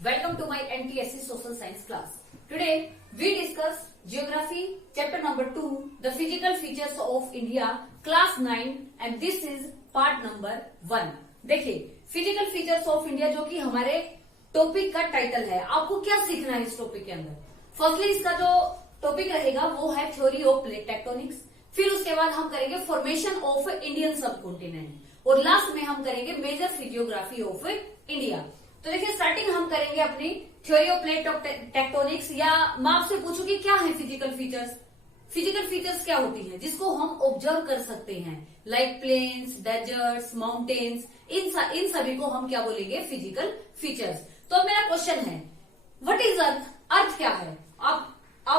Welcome to my NTSC Social Science class. Today we discuss Geography chapter number 2, the physical features of India, class 9, and this is part number 1. देखिए physical features of India जो कि हमारे topic का title है, आपको क्या सीखना है इस टॉपिक के अंदर। फर्स्टली इसका जो टॉपिक रहेगा वो है थ्योरी ऑफ प्लेट टेक्टोनिक्स, फिर उसके बाद हम करेंगे फॉर्मेशन ऑफ इंडियन सब कॉन्टिनेंट और लास्ट में हम करेंगे मेजर फिजियोग्राफी ऑफ इंडिया। तो देखिए स्टार्टिंग हम करेंगे अपनी थ्योरी ऑफ प्लेट टेक्टोनिक्स, या मैं आपसे पूछूं कि क्या है फिजिकल फीचर्स। फिजिकल फीचर्स क्या होती हैं जिसको हम ऑब्जर्व कर सकते हैं, लाइक प्लेन्स, डेजर्ट्स, माउंटेन्स, इन सभी को हम क्या बोलेंगे, फिजिकल फीचर्स। तो अब मेरा क्वेश्चन है, व्हाट इज अर्थ? अर्थ क्या है? आप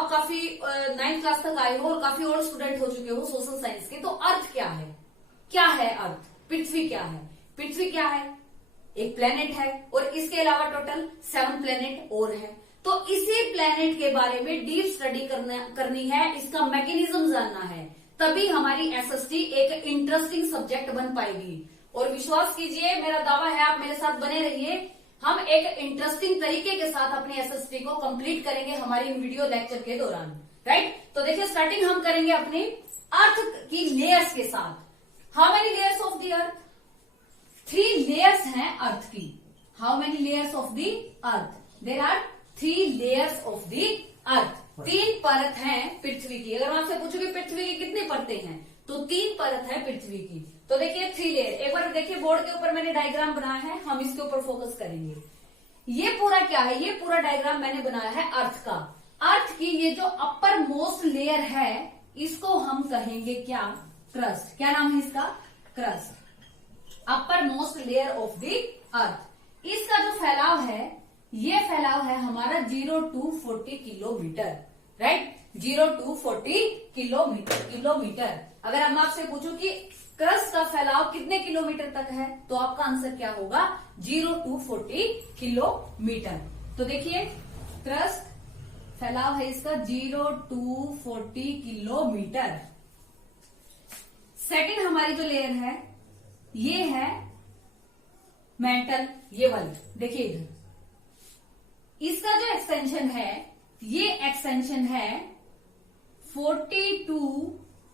काफी 9th क्लास तक आए हो और काफी ओल्ड स्टूडेंट हो चुके हो सोशल साइंस के, तो अर्थ क्या है? क्या है अर्थ? पृथ्वी क्या है? पृथ्वी क्या है? एक प्लेनेट है और इसके अलावा टोटल 7 प्लेनेट और है। तो इसी प्लेनेट के बारे में डीप स्टडी करनी है, इसका मैकेनिज्म जानना है, तभी हमारी एसएसटी एक इंटरेस्टिंग सब्जेक्ट बन पाएगी। और विश्वास कीजिए, मेरा दावा है, आप मेरे साथ बने रहिए, हम एक इंटरेस्टिंग तरीके के साथ अपनी एसएसटी को कंप्लीट करेंगे हमारी इन वीडियो लेक्चर के दौरान, राइट। तो देखिए स्टार्टिंग हम करेंगे अपनी अर्थ की लेयर्स के साथ। How many layers of the earth? 3 layers हैं अर्थ की। How many layers of the earth? There are 3 layers of the earth. 3 परत हैं पृथ्वी की। अगर मैं आपसे पूछूं कि पृथ्वी की कितनी परतें हैं, तो 3 परत है पृथ्वी की। तो देखिए 3 लेयर, एक बार देखिए बोर्ड के ऊपर मैंने डायग्राम बनाया है, हम इसके ऊपर फोकस करेंगे। ये पूरा क्या है? ये पूरा डायग्राम मैंने बनाया है अर्थ का। अर्थ की ये जो अपर मोस्ट लेयर है, इसको हम कहेंगे क्या? क्रस्ट। क्या नाम है इसका? Crust. Upper most layer of the अर्थ। इसका जो फैलाव है, ये फैलाव है हमारा 0 to 40 kilometre, right. 0 to 40 kilometre. अगर हम आपसे पूछूं कि क्रस्ट का फैलाव कितने किलोमीटर तक है, तो आपका आंसर क्या होगा? 0 to 40 किलोमीटर। तो देखिए क्रस्ट फैलाव है इसका 0 to 40 किलोमीटर। सेकंड हमारी जो लेयर है, ये है मेंटल, ये वाली। देखिए इधर इसका जो एक्सटेंशन है, ये एक्सटेंशन है 40 to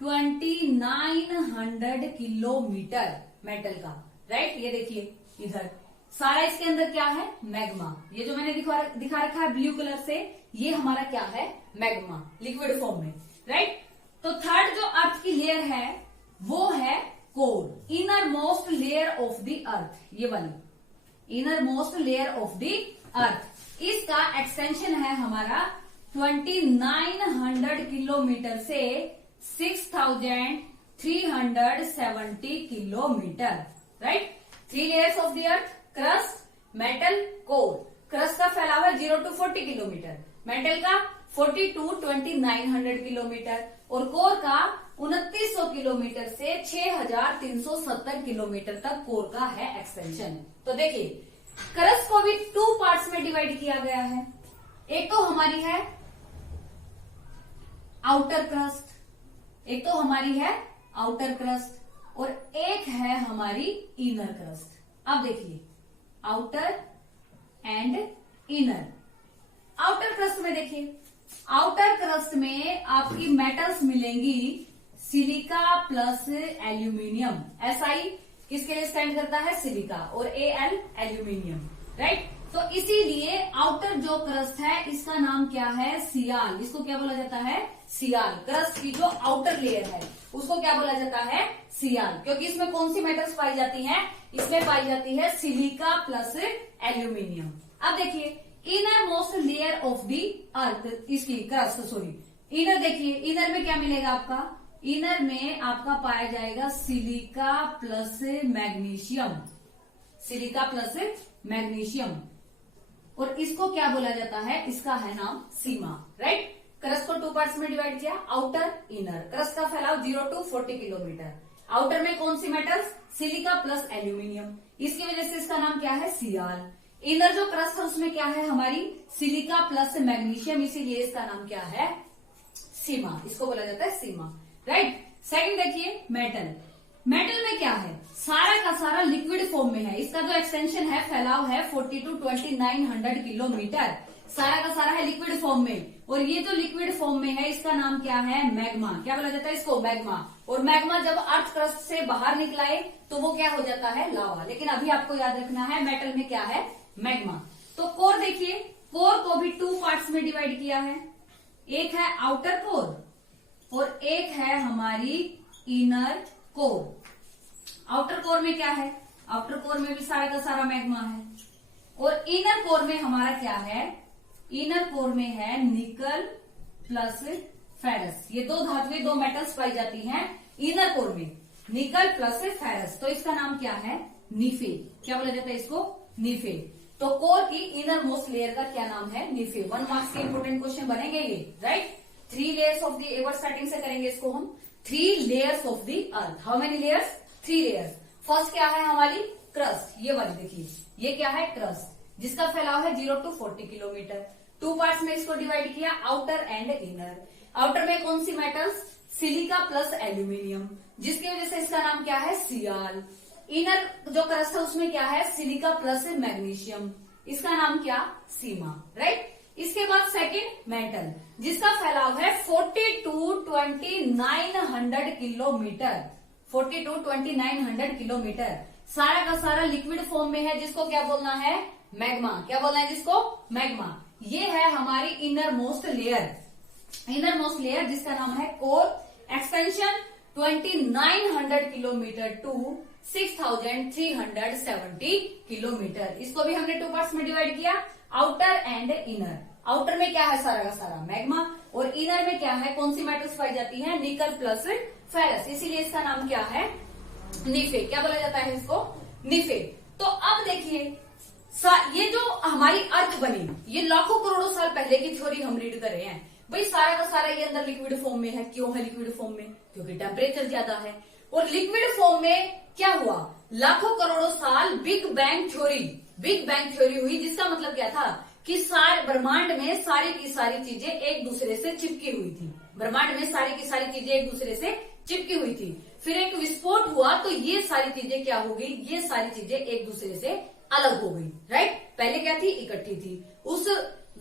2900 किलोमीटर मेटल का, राइट। ये देखिए इधर सारा इसके अंदर क्या है? मैग्मा। ये जो मैंने दिखा रखा है ब्लू कलर से, ये हमारा क्या है? मैग्मा, लिक्विड फॉर्म में, राइट। तो थर्ड जो अर्थ की लेयर है वो है core, inner most layer of the अर्थ। ये वाली inner most layer of the अर्थ। इसका एक्सटेंशन है हमारा 2900 किलोमीटर से 6370 kilometre, right. 3 layers of the earth, crust, metal, core. Crust का फैलाव है 0 to 40 किलोमीटर, मेटल का 40 to 2900 किलोमीटर और कोर का 2900 किलोमीटर से 6370 किलोमीटर तक कोर का है एक्सटेंशन। तो देखिए क्रस्ट को भी 2 पार्ट्स में डिवाइड किया गया है। एक तो हमारी है आउटर क्रस्ट, एक तो हमारी है आउटर क्रस्ट और एक है हमारी इनर क्रस्ट। अब देखिए outer and inner. Outer crust में देखिए, आउटर क्रस्ट में आपकी मेटल्स मिलेंगी सिलिका प्लस एल्यूमिनियम। SI किसके लिए स्टैंड करता है? सिलिका, और Al एल्यूमिनियम, राइट। तो इसीलिए आउटर जो क्रस्ट है इसका नाम क्या है? सियाल। इसको क्या बोला जाता है? सियाल। क्रस्ट की जो आउटर लेयर है उसको क्या बोला जाता है? सियाल। क्योंकि इसमें कौन सी मेटल्स पाई जाती हैं? इसमें पाई जाती है सिलिका प्लस एल्यूमिनियम। अब देखिए inner most layer of the earth, इसकी क्रस्ट, सॉरी इनर। देखिए इनर में क्या मिलेगा आपका? इनर में आपका पाया जाएगा silica plus magnesium, silica plus magnesium. और इसको क्या बोला जाता है? इसका है नाम सीमा, राइट। क्रस्ट को 2 पार्ट्स में डिवाइड किया, आउटर, इनर। क्रस्ट का फैलाव 0 to 40 किलोमीटर। आउटर में कौन सी मेटल्स? Silica plus aluminium. इसकी वजह से इसका नाम क्या है? सियाल। इनर जो क्रस्ट है उसमें क्या है हमारी? सिलिका प्लस मैग्नीशियम, इसीलिए इसका नाम क्या है? सीमा। इसको बोला जाता है सीमा, राइट। सेकंड देखिए मेटल। मेटल में क्या है, सारा का सारा लिक्विड फॉर्म में है। इसका जो एक्सटेंशन है, फैलाव है 40 to 2900 किलोमीटर। सारा का सारा है लिक्विड फॉर्म में, और ये जो लिक्विड फॉर्म में है इसका नाम क्या है, मैग्मा। क्या बोला जाता है इसको, मैग्मा। और मैग्मा जब अर्थ क्रस्ट से बाहर निकलाए तो वो क्या हो जाता है, लावा। लेकिन अभी आपको याद रखना है मेटल में क्या है, मैग्मा। तो कोर देखिए, कोर को भी 2 पार्ट्स में डिवाइड किया है। एक है आउटर कोर और एक है हमारी इनर कोर। आउटर कोर में क्या है, आउटर कोर में भी सारा का सारा मैग्मा है। और इनर कोर में हमारा क्या है, इनर कोर में है निकल प्लस फेरस। ये दो धातुएं, दो मेटल्स पाई जाती हैं इनर कोर में, निकल प्लस फेरस। तो इसका नाम क्या है, नीफे। क्या बोला जाता है इसको, नीफे। तो कोर की इनर मोस्ट लेयर का क्या नाम है, नीफे। 1 मार्क्स के इंपोर्टेंट क्वेश्चन बनेंगे ये, राइट। 3 लेयर्स ऑफ द, एक बार स्टार्टिंग से करेंगे इसको हम। 3 layers of the earth. How many layers, 3 layers. First क्या है हमारी, क्रस्ट। ये वाली देखिए, ये क्या है, क्रस्ट, जिसका फैलाव है 0 to 40 किलोमीटर। 2 पार्ट्स में इसको डिवाइड किया, आउटर एंड इनर। आउटर में कौन सी मेटल्स, सिलिका प्लस एल्यूमिनियम, जिसकी वजह से इसका नाम क्या है, सियाल। इनर जो क्रस्ट है उसमें क्या है, सिलिका प्लस मैग्नीशियम, इसका नाम क्या, सीमा, राइट। इसके बाद सेकंड मेटल, जिसका फैलाव है 40 to 2900 किलोमीटर। 40 to 2900 kilometre. सारा का सारा लिक्विड फॉर्म में है, जिसको क्या बोलना है, मैग्मा। क्या बोलना है जिसको, मैग्मा। ये है हमारी inner most layer, inner most layer जिसका नाम है core. Extension 2900 kilometre to 6370 kilometre. इसको भी हमने 2 पार्ट्स में डिवाइड किया, आउटर एंड इनर। आउटर में क्या है, सारा का सारा मैग्मा, और इनर में क्या है, कौन सी मेटल्स पाई जाती है, निकल प्लस फेरस। इसीलिए इसका नाम क्या है, नीफे। क्या बोला जाता है इसको, नीफे। तो अब देखिए, ये जो हमारी अर्थ बनी, ये लाखों करोड़ों साल पहले की थ्योरी हम रीड कर रहे हैं। भाई सारा का सारा ये अंदर लिक्विड फॉर्म में है। क्यों है लिक्विड फॉर्म में, क्योंकि टेम्परेचर ज्यादा है। और लिक्विड फॉर्म में क्या हुआ, लाखों करोड़ों साल बिग बैंग थ्योरी हुई, जिसका मतलब क्या था कि सारे ब्रह्मांड में सारी की सारी चीजें एक दूसरे से चिपकी हुई थी। ब्रह्मांड में सारी की सारी चीजें एक दूसरे से चिपकी हुई थी। फिर एक विस्फोट हुआ तो ये सारी चीजें क्या हो गई, ये सारी चीजें एक दूसरे से अलग हो गई, राइट। पहले क्या थी, इकट्ठी थी। उस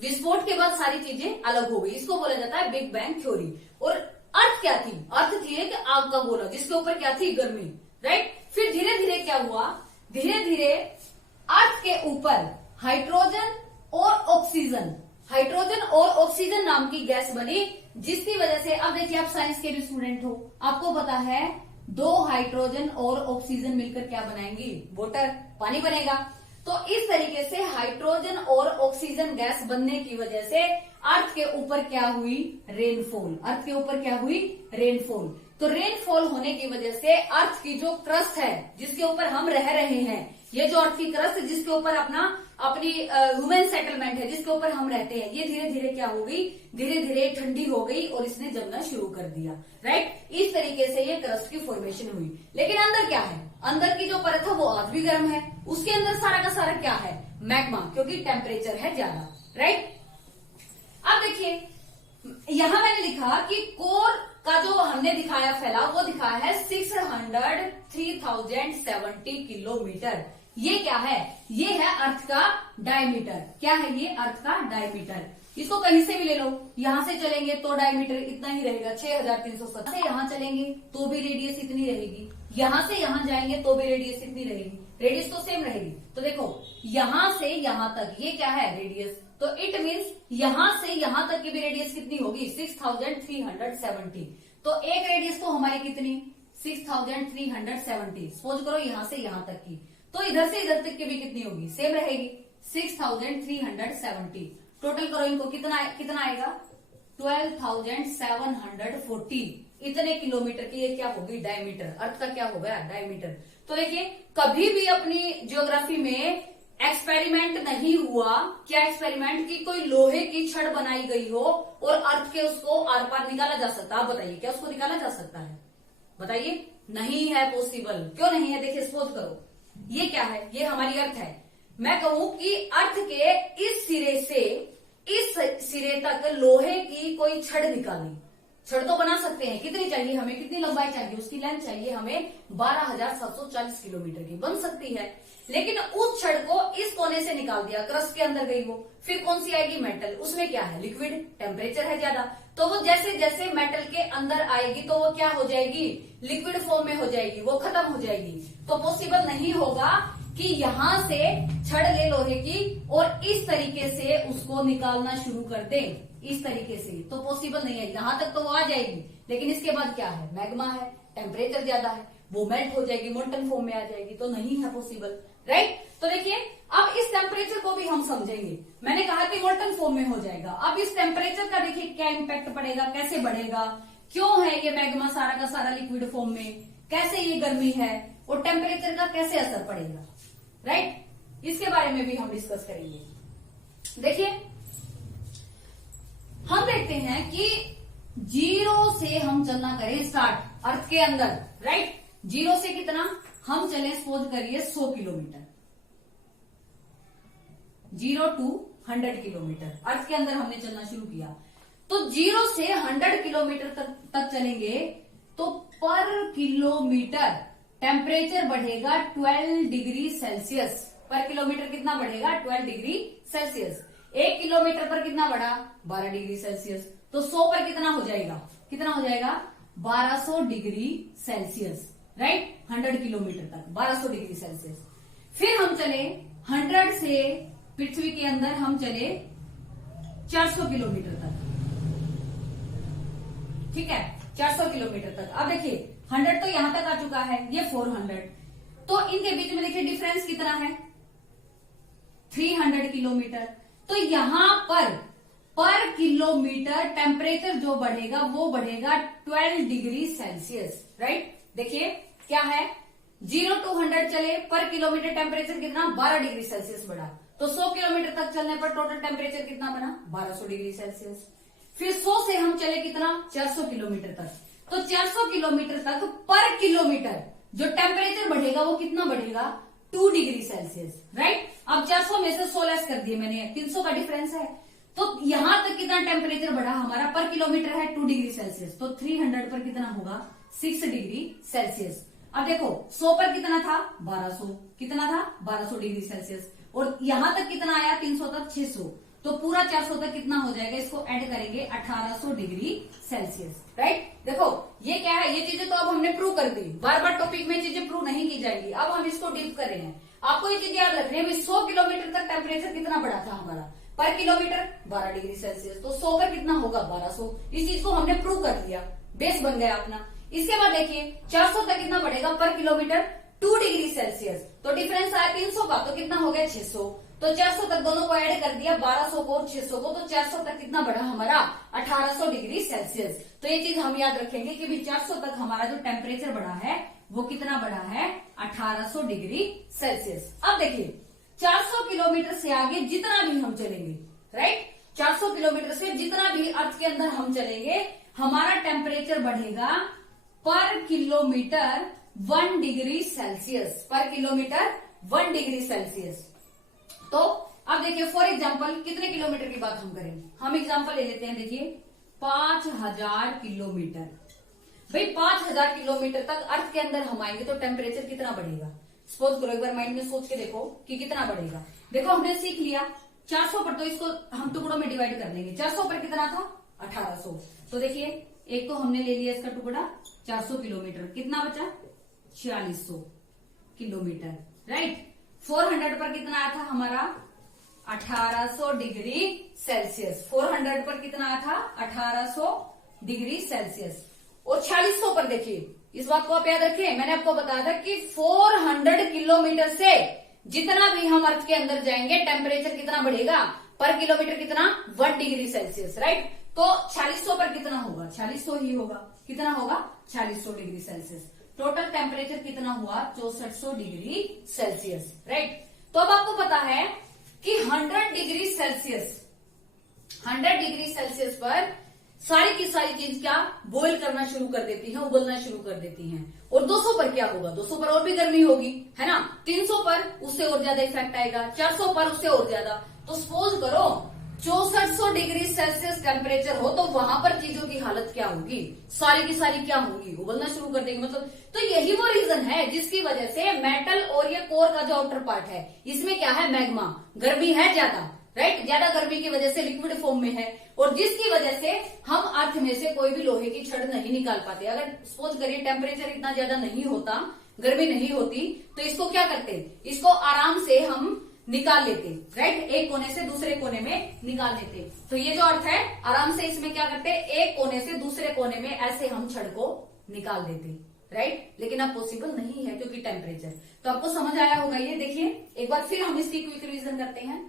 विस्फोट के बाद सारी चीजें अलग हो गई। इसको बोला जाता है बिग बैंग थ्योरी। और अर्थ क्या थी, अर्थ थी एक आग का गोला, जिसके ऊपर क्या थी, गर्मी, राइट। फिर धीरे धीरे क्या हुआ, धीरे धीरे अर्थ के ऊपर हाइड्रोजन और ऑक्सीजन नाम की गैस बनी, जिसकी वजह से, अब देखिए आप साइंस के भी स्टूडेंट हो, आपको पता है 2 हाइड्रोजन और ऑक्सीजन मिलकर क्या बनाएंगी, वाटर, पानी बनेगा। तो इस तरीके से हाइड्रोजन और ऑक्सीजन गैस बनने की वजह से अर्थ के ऊपर क्या हुई, रेनफॉल। अर्थ के ऊपर क्या हुई, रेनफॉल। तो रेनफॉल होने की वजह से अर्थ की जो क्रस्ट है, जिसके ऊपर हम रह रहे हैं, ये जो अर्थ की क्रस्ट जिसके ऊपर अपनी ह्यूमन सेटलमेंट है, जिसके ऊपर हम रहते हैं, ये धीरे धीरे क्या हो गई, धीरे धीरे ठंडी हो गई और इसने जमना शुरू कर दिया, राइट। इस तरीके से ये क्रस्ट की फॉर्मेशन हुई। लेकिन अंदर क्या है, अंदर की जो परत है वो आज भी गर्म है, उसके अंदर सारा का सारा क्या है, मैग्मा, क्योंकि टेम्परेचर है ज्यादा, राइट। अब देखिए यहां मैंने लिखा कि कोर का जो हमने दिखाया फैलाव, वो दिखाया है 3070 किलोमीटर। ये क्या है, ये है अर्थ का डायमीटर। क्या है ये, अर्थ का डायमीटर। इसको कहीं से भी ले लो, यहां से चलेंगे तो डायमीटर इतना ही रहेगा 6370। से यहां चलेंगे तो भी रेडियस इतनी रहेगी, यहां से यहां जाएंगे तो भी रेडियस इतनी रहेगी, रेडियस तो सेम रहेगी। तो देखो यहां से यहां तक ये क्या है, रेडियस। तो इट मीन्स यहां से यहां तक की भी रेडियस कितनी होगी, 6370। तो एक रेडियस तो हमारी कितनी, 6370। सपोज करो यहां से यहां तक की, तो इधर से इधर तक की भी कितनी होगी, सेम रहेगी 6370। टोटल करो इनको, कितना आएगा 12,740। इतने किलोमीटर की ये क्या होगी, डायमीटर। अर्थ का क्या होगा, डायमीटर। तो देखिए कभी भी अपनी ज्योग्राफी में एक्सपेरिमेंट नहीं हुआ, क्या एक्सपेरिमेंट, की कोई लोहे की छड़ बनाई गई हो और अर्थ के उसको आर पार निकाला जा सकता। आप बताइए क्या उसको निकाला जा सकता है, बताइए। नहीं है पॉसिबल। क्यों नहीं है, देखिए सपोज करो ये क्या है, ये हमारी अर्थ है। मैं कहूं कि अर्थ के इस सिरे से इस सिरे तक लोहे की कोई छड़ निकाली, छड़ तो बना सकते हैं। कितनी चाहिए हमें, कितनी लंबाई चाहिए, उसकी लेंथ चाहिए हमें 12,740 किलोमीटर की, बन सकती है। लेकिन उस छड़ को इस कोने से निकाल दिया, क्रस्ट के अंदर गई वो, फिर कौन सी आएगी, मेटल, उसमें क्या है, लिक्विड, टेम्परेचर है ज्यादा, तो वो जैसे जैसे मेटल के अंदर आएगी तो वो क्या हो जाएगी, लिक्विड फॉर्म में हो जाएगी, वो खत्म हो जाएगी। तो पॉसिबल नहीं होगा कि यहां से छड़ ले लोहे की और इस तरीके से उसको निकालना शुरू कर दें, इस तरीके से, तो पॉसिबल नहीं है। यहां तक तो वो आ जाएगी, लेकिन इसके बाद क्या है, मैग्मा है, टेम्परेचर ज्यादा है, वो मेल्ट हो जाएगी, मोल्टन फॉर्म में आ जाएगी, तो नहीं है पॉसिबल, राइट। तो देखिए अब इस टेम्परेचर को भी हम समझेंगे। मैंने कहा कि मोल्टन फॉर्म में हो जाएगा। अब इस टेम्परेचर का देखिए क्या इम्पैक्ट पड़ेगा, कैसे बढ़ेगा, क्यों है ये मैग्मा सारा का सारा लिक्विड फॉर्म में, कैसे ये गर्मी है और टेम्परेचर का कैसे असर पड़ेगा, राइट, इसके बारे में भी हम डिस्कस करेंगे। देखिए हम देखते हैं कि जीरो से हम चलना करें स्टार्ट अर्थ के अंदर, राइट, जीरो से कितना हम चले, सपोज करिए 100 किलोमीटर, 0 to 100 किलोमीटर अर्थ के अंदर हमने चलना शुरू किया। तो 0 से 100 किलोमीटर तक चलेंगे तो पर किलोमीटर टेम्परेचर बढ़ेगा 12 डिग्री सेल्सियस। पर किलोमीटर कितना बढ़ेगा, 12 डिग्री सेल्सियस। 1 किलोमीटर पर कितना बढ़ा, 12 डिग्री सेल्सियस। तो 100 पर कितना हो जाएगा, कितना हो जाएगा, 1200 डिग्री सेल्सियस, राइट, 100 किलोमीटर तक 1200 डिग्री सेल्सियस। फिर हम चले 100 से पृथ्वी के अंदर हम चले 400 किलोमीटर तक, ठीक है, 400 किलोमीटर तक। अब देखिए 100 तो यहां तक आ चुका है, ये 400, तो इनके बीच में देखिए डिफरेंस कितना है, 300 किलोमीटर। तो यहां पर किलोमीटर टेम्परेचर जो बढ़ेगा वो बढ़ेगा 12 डिग्री सेल्सियस, राइट। देखिए क्या है, 0 to 100 चले, पर किलोमीटर टेम्परेचर कितना, 12 डिग्री सेल्सियस बढ़ा। तो 100 किलोमीटर तक चलने पर टोटल टेम्परेचर कितना बना, 1200 डिग्री सेल्सियस। फिर 100 से हम चले कितना, 400 किलोमीटर तक। तो 400 किलोमीटर तक पर किलोमीटर जो टेम्परेचर बढ़ेगा वो कितना बढ़ेगा, 2 डिग्री सेल्सियस, राइट। अब 400 में से 100 लेस कर दिए मैंने, 300 का डिफरेंस है। तो यहां तक कितना टेम्परेचर बढ़ा हमारा, पर किलोमीटर है 2 डिग्री सेल्सियस। तो 300 पर कितना होगा, 6 डिग्री सेल्सियस। अब देखो 100 पर कितना था, 1200, कितना था, 1200 डिग्री सेल्सियस। और यहां तक कितना आया, 300 तक 600, तो पूरा 400 तक कितना हो जाएगा, इसको ऐड करेंगे 1800 डिग्री सेल्सियस, राइट। देखो ये क्या है, ये चीजें तो अब हमने प्रूव कर दी, बार बार टॉपिक में चीजें प्रूव नहीं की जाएंगी, अब हम इसको डीप कर रहे हैं। आपको ये चीज याद रखनी है, 100 किलोमीटर तक टेम्परेचर कितना बढ़ा था हमारा, पर किलोमीटर 12 डिग्री सेल्सियस। तो 100 पर कितना होगा, 1200। इस चीज को हमने प्रूव कर लिया, बेस बन गया अपना। इसके बाद देखिए 400 तक कितना बढ़ेगा, पर किलोमीटर 2 डिग्री सेल्सियस। तो डिफरेंस आया 300 का, तो कितना हो गया, 600। तो 400 तक दोनों को ऐड कर दिया, 1200 को और 600 को, तो 400 तक कितना बढ़ा हमारा, 1800 डिग्री सेल्सियस। तो ये चीज हम याद रखेंगे कि भी 400 तक हमारा जो टेम्परेचर बढ़ा है वो कितना बढ़ा है, 1800 डिग्री सेल्सियस। अब देखिए 400 किलोमीटर से आगे जितना भी हम चलेंगे, राइट, 400 किलोमीटर से जितना भी अर्थ के अंदर हम चलेंगे, हमारा टेम्परेचर बढ़ेगा पर किलोमीटर 1 डिग्री सेल्सियस, पर किलोमीटर 1 डिग्री सेल्सियस। तो अब देखिए फॉर एग्जांपल कितने किलोमीटर की बात हम करें, हम एग्जांपल ले लेते हैं, देखिए 5000 किलोमीटर। भाई 5000 किलोमीटर तक अर्थ के अंदर हम आएंगे तो टेम्परेचर कितना बढ़ेगा, सपोज करो, एक बार माइंड में सोच के देखो कि कितना बढ़ेगा। देखो हमने सीख लिया 400 पर, तो इसको हम टुकड़ों में डिवाइड कर देंगे। 400 पर कितना था, 1800। तो देखिए एक तो हमने ले लिया इसका टुकड़ा 400 किलोमीटर, कितना बचा, 4600 किलोमीटर, राइट। 400 पर कितना आया था हमारा, 1800 डिग्री सेल्सियस। 400 पर कितना आया था, 1800 डिग्री सेल्सियस। और 4600 पर देखिए, इस बात को आप याद रखिए, मैंने आपको बताया था कि 400 किलोमीटर से जितना भी हम अर्थ के अंदर जाएंगे टेम्परेचर कितना बढ़ेगा, पर किलोमीटर कितना, 1 डिग्री सेल्सियस, राइट। तो 4600 पर कितना होगा, 4600 ही होगा, कितना होगा, 4600 डिग्री सेल्सियस। टोटल टेम्परेचर कितना हुआ, 6400 डिग्री सेल्सियस, राइट। तो अब आपको पता है कि 100 डिग्री सेल्सियस, 100 डिग्री सेल्सियस पर सारी की सारी चीज क्या, बॉईल करना शुरू कर देती है, उबलना शुरू कर देती हैं। और 200 पर क्या होगा, 200 पर और भी गर्मी होगी, है ना। 300 पर उससे और ज्यादा इफेक्ट आएगा, 400 पर उससे और ज्यादा। तो सपोज करो 6400 डिग्री सेल्सियस टेम्परेचर हो तो वहां पर चीजों की हालत क्या होगी, सारी की सारी क्या होगी, उबलना शुरू कर देंगे। मतलब तो यही वो रीजन है जिसकी वजह से मेटल और ये कोर का जो आउटर पार्ट है इसमें क्या है, मैग्मा, गर्मी है ज्यादा, राइट, ज्यादा गर्मी की वजह से लिक्विड फॉर्म में है और जिसकी वजह से हम अर्थ में से कोई भी लोहे की छड़ नहीं निकाल पाते। अगर सपोज करिए टेम्परेचर इतना ज्यादा नहीं होता, गर्मी नहीं होती, तो इसको क्या करते, इसको आराम से हम निकाल लेते, राइट, एक कोने से दूसरे कोने में निकाल लेते। तो ये जो अर्थ है आराम से इसमें क्या करते, एक कोने से दूसरे कोने में ऐसे हम छड़ को निकाल देते, राइट। लेकिन अब पॉसिबल नहीं है क्योंकि टेम्परेचर। तो आपको समझ आया होगा ये। देखिए एक बार फिर हम इसकी क्विक रिवीजन करते हैं।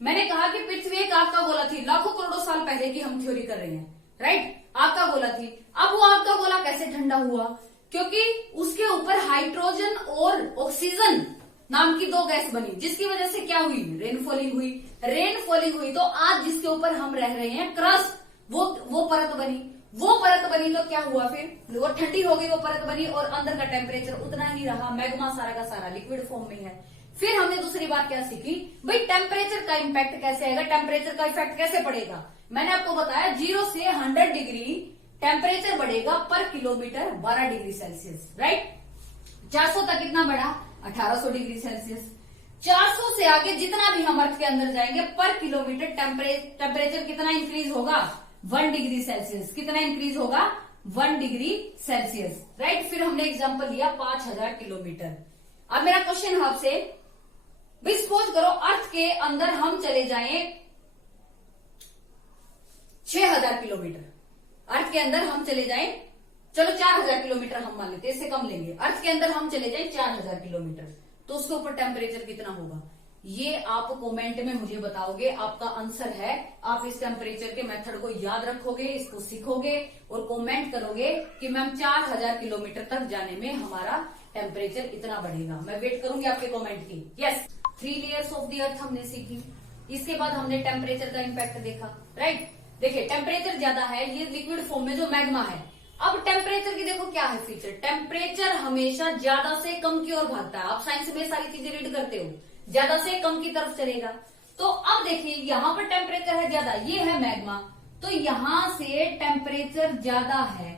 मैंने कहा कि पृथ्वी एक आग का गोला थी, लाखों करोड़ों साल पहले की हम थ्योरी कर रहे हैं, राइट, आग का गोला थी। अब वो आग का गोला कैसे ठंडा हुआ, क्योंकि उसके ऊपर हाइड्रोजन और ऑक्सीजन नाम की दो गैस बनी, जिसकी वजह से क्या हुई, रेनफॉलिंग हुई। रेनफॉलिंग हुई तो आज जिसके ऊपर हम रह रहे हैं क्रस्ट, वो परत बनी। वो परत बनी तो क्या हुआ, फिर वो ठंडी हो गई, वो परत बनी और अंदर का टेम्परेचर उतना ही रहा, मैग्मा सारा का सारा लिक्विड फॉर्म में है। फिर हमने दूसरी बात क्या सीखी, भाई टेम्परेचर का इंपैक्ट कैसे आएगा, टेम्परेचर का इफेक्ट कैसे पड़ेगा। मैंने आपको बताया 0 से 100 डिग्री टेम्परेचर बढ़ेगा पर किलोमीटर 12 डिग्री सेल्सियस, राइट। 400 तक कितना बढ़ा, 1800 डिग्री सेल्सियस। 400 से आगे जितना भी हम अर्थ के अंदर जाएंगे पर किलोमीटर टेम्परेचर कितना इंक्रीज होगा, 1 डिग्री सेल्सियस। कितना इंक्रीज होगा, 1 डिग्री सेल्सियस, राइट। फिर हमने एग्जांपल लिया 5000 किलोमीटर। अब मेरा क्वेश्चन है आपसे, भाई सपोज करो अर्थ के अंदर हम चले जाएं 6000 किलोमीटर, अर्थ के अंदर हम चले जाएं, चलो 4000 किलोमीटर हम मान लेते हैं, इससे कम लेंगे। अर्थ के अंदर हम चले जाएं 4000 किलोमीटर, तो उसके ऊपर टेम्परेचर कितना होगा, ये आप कमेंट में मुझे बताओगे। आपका आंसर है, आप इस टेम्परेचर के मेथड को याद रखोगे, इसको सीखोगे और कमेंट करोगे कि मैम 4000 किलोमीटर तक जाने में हमारा टेम्परेचर इतना बढ़ेगा। मैं वेट करूंगी आपके कमेंट की। यस, 3 लेयर्स ऑफ द अर्थ हमने सीखी। इसके बाद हमने टेम्परेचर का इम्पैक्ट देखा, राइट। देखिए टेम्परेचर ज्यादा है, ये लिक्विड फॉर्म में जो मैग्मा है। अब टेम्परेचर की देखो क्या है फीचर, टेम्परेचर हमेशा ज्यादा से कम की ओर भागता है। आप साइंस में सारी चीजें रीड करते हो, ज्यादा से कम की तरफ चलेगा। तो अब देखिए यहाँ पर टेम्परेचर है ज्यादा, ये है मैग्मा, तो यहां से टेम्परेचर ज्यादा है,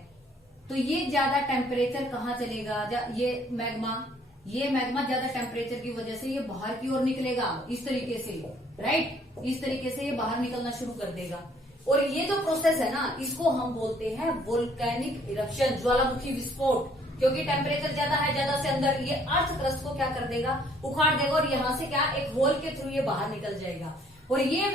तो ये ज्यादा टेम्परेचर कहाँ चलेगा, ये मैग्मा ज्यादा टेम्परेचर की वजह से ये बाहर की ओर निकलेगा, इस तरीके से, राइट, इस तरीके से ये बाहर निकलना शुरू कर देगा। और ये जो प्रोसेस है ना, इसको हम बोलते हैं वोल्केनिक इरप्शन, ज्वालामुखी विस्फोट। क्योंकि टेम्परेचर ज्यादा है, ज्यादा से अंदर ये अर्थ क्रस्ट को क्या कर देगा, उखाड़ देगा और यहाँ से क्या एक होल के थ्रू ये बाहर निकल जाएगा। और ये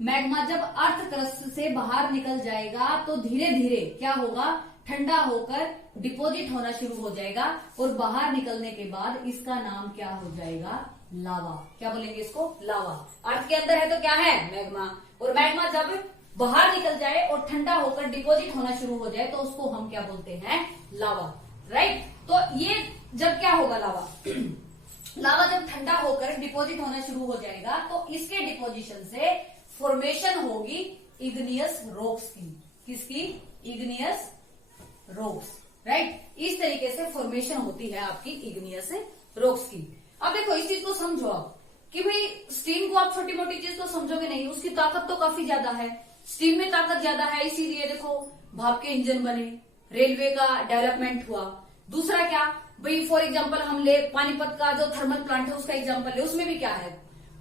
मैग्मा जब अर्थ क्रस्ट से बाहर निकल जाएगा तो धीरे धीरे क्या होगा, ठंडा होकर डिपोजिट होना शुरू हो जाएगा और बाहर निकलने के बाद इसका नाम क्या हो जाएगा, लावा। क्या बोलेंगे इसको, लावा। अर्थ के अंदर है तो क्या है, मैग्मा, और मैग्मा जब बाहर निकल जाए और ठंडा होकर डिपोजिट होना शुरू हो जाए तो उसको हम क्या बोलते हैं, लावा, राइट। तो ये जब क्या होगा, लावा जब ठंडा होकर डिपोजिट होना शुरू हो जाएगा तो इसके डिपोजिशन से फॉर्मेशन होगी इग्नियस रॉक्स की। किसकी, इग्नियस रॉक्स, राइट। इस तरीके से फॉर्मेशन होती है आपकी इग्नियस रॉक्स की। अब देखो इस चीज को समझो आप कि भाई स्टीम को आप छोटी मोटी चीज तो समझोगे नहीं, उसकी ताकत तो काफी ज्यादा है, स्टीम में ताकत ज्यादा है, इसीलिए देखो भाप के इंजन बने, रेलवे का डेवलपमेंट हुआ। दूसरा क्या, भाई फॉर एग्जांपल हम ले पानीपत का जो थर्मल प्लांट है उसका एग्जांपल ले, उसमें भी क्या है,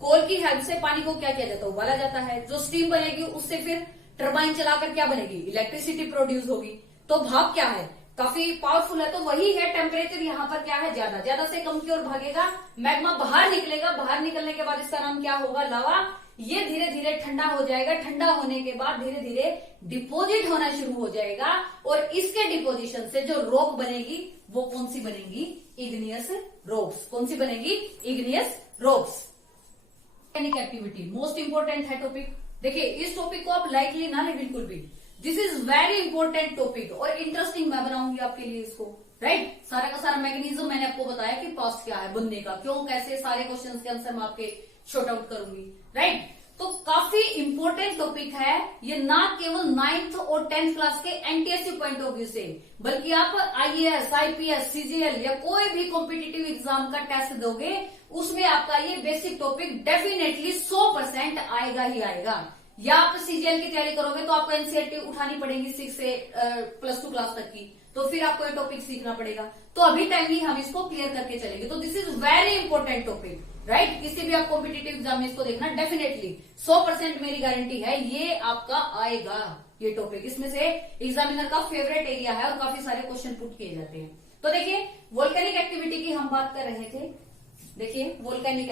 कोल की हेल्प से पानी को क्या किया जाता है, उबाला जाता है। जो स्टीम बनेगी उससे फिर टरबाइन चलाकर क्या बनेगी, इलेक्ट्रिसिटी प्रोड्यूस होगी। तो भाप क्या है, काफी पावरफुल है। तो वही है, टेम्परेचर यहाँ पर क्या है, ज्यादा से कम की ओर भागेगा, मैग्मा बाहर निकलेगा, बाहर निकलने के बाद इसका नाम क्या होगा, लावा। ये धीरे धीरे ठंडा हो जाएगा, ठंडा होने के बाद धीरे धीरे डिपोजिट होना शुरू हो जाएगा और इसके डिपोजिशन से जो रॉक बनेगी वो कौन सी बनेगी, इग्नियस रॉक्स। कौन सी बनेगी, igneous rocks. Activity most important है टॉपिक। देखिए इस टॉपिक को आप लाइटली ना ले बिल्कुल भी, this is very important topic और इंटरेस्टिंग मैं बनाऊंगी आपके लिए इसको, राइट। सारा का सारा मैकेनिज्म मैंने आपको बताया कि पास्ट क्या है, बनने का क्यों, कैसे, सारे क्वेश्चंस के आंसर मैं आपके शॉर्ट आउट करूंगी, राइट। तो काफी इंपॉर्टेंट टॉपिक है ये, ना केवल 9th और 10th क्लास के एनटीएससी पॉइंट ऑफ व्यू से, बल्कि आप आईएएस, आईपीएस, सीजीएल या कोई भी कॉम्पिटिटिव एग्जाम का टेस्ट दोगे उसमें आपका ये बेसिक टॉपिक डेफिनेटली 100% आएगा ही आएगा। या आप सीजीएल की तैयारी करोगे तो आपको एनसीईआरटी उठानी पड़ेगी 6 से +2 क्लास तक की, तो फिर आपको ये टॉपिक सीखना पड़ेगा। तो अभी टाइमली हम इसको क्लियर करके चलेंगे। तो this is very important topic, right. किसी भी आप कॉम्पिटिटिव एग्जाम में इसको देखना, डेफिनेटली 100% मेरी गारंटी है ये आपका आएगा ये टॉपिक। इसमें से एग्जामिनर का फेवरेट एरिया है और काफी सारे क्वेश्चन पुट किए जाते हैं। तो देखिए वोल्केनिक एक्टिविटी की हम बात कर रहे थे। देखिए वोल्केनिक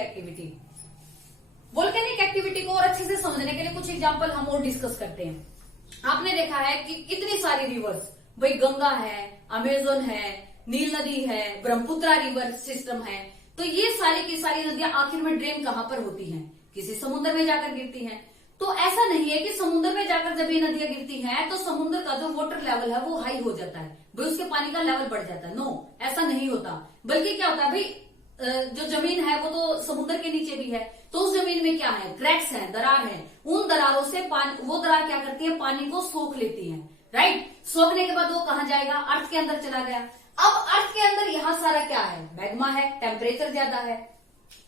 एक्टिविटी को और अच्छे से समझने के लिए कुछ एग्जांपल हम और डिस्कस करते हैं। आपने देखा है कि कितनी सारी रिवर्स, भाई गंगा है, अमेजोन है, नील नदी है, ब्रह्मपुत्रा रिवर सिस्टम है। तो ये सारी की सारी नदियां आखिर में ड्रेन कहां पर होती हैं? किसी समुद्र में जाकर गिरती हैं। तो ऐसा नहीं है कि समुद्र में जाकर जब ये नदियां गिरती हैं तो समुद्र का जो वाटर लेवल है वो हाई हो जाता है, भाई उसके पानी का लेवल बढ़ जाता है। नो, ऐसा नहीं होता। बल्कि क्या होता है भाई, जो जमीन है वो तो समुद्र के नीचे भी है, तो उस जमीन में क्या है, क्रैक्स है, दरार है। उन दरारों से पानी, वो दरार क्या करती है, पानी को सोख लेती है, राइट। सोखने के बाद वो कहां जाएगा, अर्थ के अंदर चला गया। अब अर्थ के अंदर यहां सारा क्या है, मैग्मा है, टेम्परेचर ज्यादा है।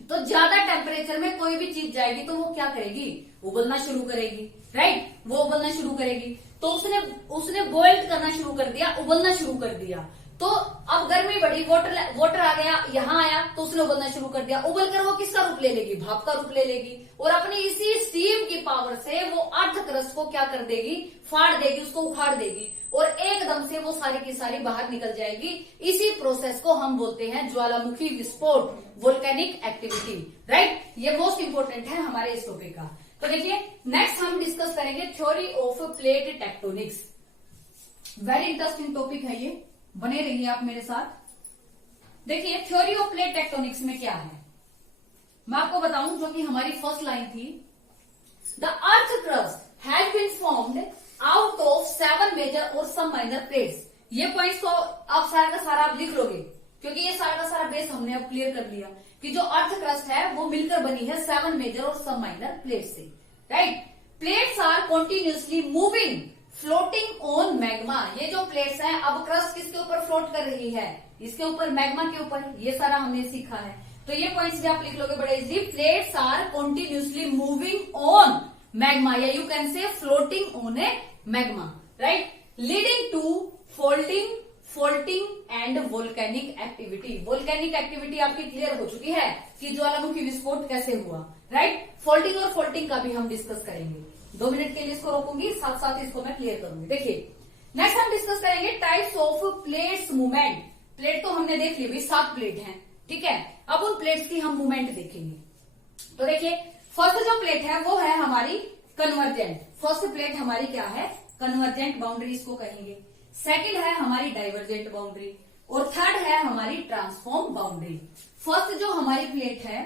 तो ज्यादा टेम्परेचर में कोई भी चीज जाएगी तो वो क्या करेगी, उबलना शुरू करेगी, राइट। वो उबलना शुरू करेगी। तो उसने बॉइल करना शुरू कर दिया, उबलना शुरू कर दिया। तो अब गर्मी बढ़ी, वाटर आ गया, यहां आया तो उसने उबलना शुरू कर दिया। उबल कर वो किसका रूप ले लेगी, भाप का रूप ले लेगी। और अपनी इसी स्टीम की पावर से वो अर्थ क्रस्ट को क्या कर देगी, फाड़ देगी, उसको उखाड़ देगी और एकदम से वो सारी की सारी बाहर निकल जाएगी। इसी प्रोसेस को हम बोलते हैं ज्वालामुखी विस्फोट, वोल्केनिक एक्टिविटी, राइट। ये मोस्ट इंपोर्टेंट है हमारे इस टॉपिक का। तो देखिए नेक्स्ट हम डिस्कस करेंगे theory of plate tectonics. Very interesting topic है ये, बने रहिए आप मेरे साथ। देखिए थ्योरी ऑफ प्लेट टेक्टोनिक्स में क्या है मैं आपको बताऊं, जो कि हमारी फर्स्ट लाइन थी। The earth crust has been formed out of 7 major और सम माइनर प्लेट्स। ये पॉइंट्स को आप सारा का सारा आप लिख लोगे, क्योंकि ये सारा का सारा बेस हमने अब क्लियर कर लिया कि जो अर्थ क्रस्ट है वो मिलकर बनी है 7 मेजर और सम माइनर प्लेट से, right. Plates are continuously moving floating on magma. ये जो प्लेट्स हैं, अब क्रस्ट किसके ऊपर फ्लोट कर रही है, इसके ऊपर, मैग्मा के ऊपर। ये सारा हमने सीखा है, तो ये पॉइंट्स भी आप लिख लोगे बड़े easy. Plates are continuously moving on magma, या you can say floating on a magma, right, leading to faulting and volcanic activity. Volcanic activity आपकी क्लियर हो चुकी है कि ज्वालामुखी विस्फोट कैसे हुआ, राइट। फोल्टिंग और फोल्टिंग का भी हम डिस्कस करेंगे। 2 मिनट के लिए इसको रोकूंगी, साथ साथ इसको मैं क्लियर करूंगी। देखिए नेक्स्ट हम डिस्कस करेंगे types of plates movement. Plate तो हमने देख ली भाई, 7 प्लेट हैं, ठीक है। अब उन प्लेट्स की हम मूवमेंट देखेंगे। तो देखिए फर्स्ट जो प्लेट है वो है हमारी कन्वर्जेंट। फर्स्ट प्लेट हमारी क्या है, कन्वर्जेंट बाउंड्री इसको कहेंगे। सेकंड है हमारी डाइवर्जेंट बाउंड्री और थर्ड है हमारी ट्रांसफॉर्म बाउंड्री। फर्स्ट जो हमारी प्लेट है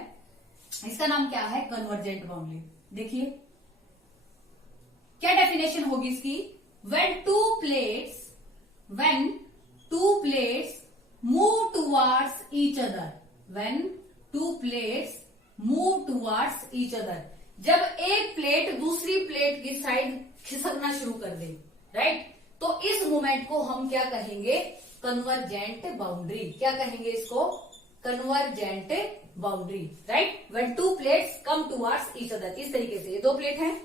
इसका नाम क्या है, कन्वर्जेंट बाउंड्री। देखिए क्या डेफिनेशन होगी इसकी, when two plates move towards each other, when two plates move towards each other, जब एक प्लेट दूसरी प्लेट की साइड खिसकना शुरू कर दे, राइट, तो इस मूवमेंट को हम क्या कहेंगे, कन्वर्जेंट बाउंड्री। क्या कहेंगे इसको, convergent boundary, right. when two plates come towards each other, इस तरीके से ये 2 प्लेट हैं,